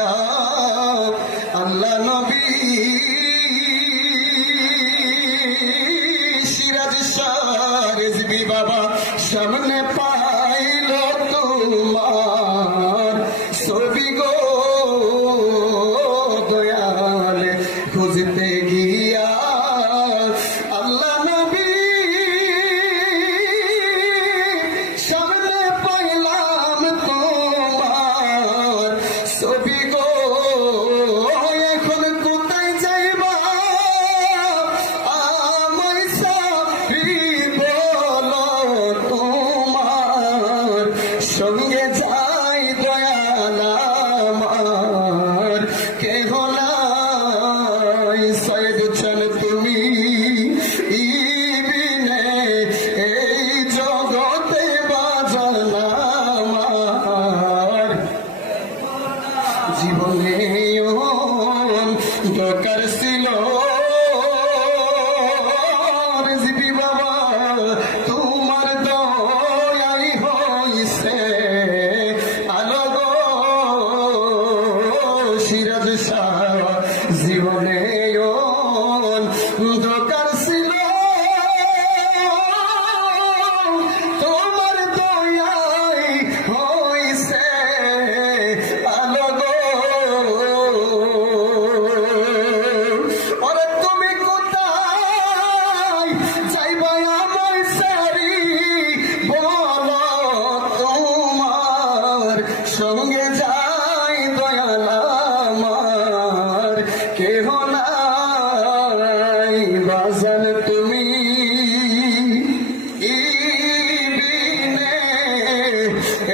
গিয়া আল্লাহ নবী সিরাজ শাহ রেজভী বাবা সামনে পাইল তোমার ছবি গো দয়াল খুঁজতে গিয়া আল্লাহ নবী সামনে পাইলাম তোমার ছবি গো এখন কোথায় যাইবা আমায় সাথী বলো তোমার সঙ্গে যাই দয়াল আমার কেহ নাই সৈয়দ চল তুমি ইবিনে এই জগতে বাজানা আমার জীবনে দরকার ছিল রেজভী বাবা তোমার দয়াই হইছে আলো গো সিরাজ শাহ জীবনে দরকার ছিল তোমার দয়াই হইছে আলো গো ওরে তুমি কোথায় যাইবা আমায় সারি বলো তোমার সঙ্গে যাই দয়াল আমার কেহ নাই বাজান তুমি ইবিনে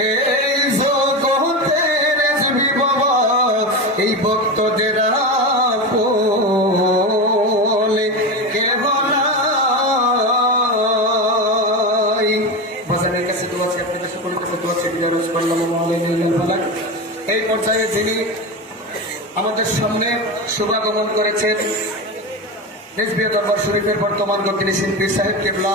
এই জগতে রেজভী বাবা এই ভক্তদের আপনে কেহ নাই বাজানের কাছে দোয়া আছে আপনাদের সকলের কাছে দোয়া আছে এই পর্যায়ে যিনি আমাদের সামনে শুভাগমন করেছেন রেজভী দরবার শরীফের বর্তমান গতিনী শিল্পী সাহেব কেবলা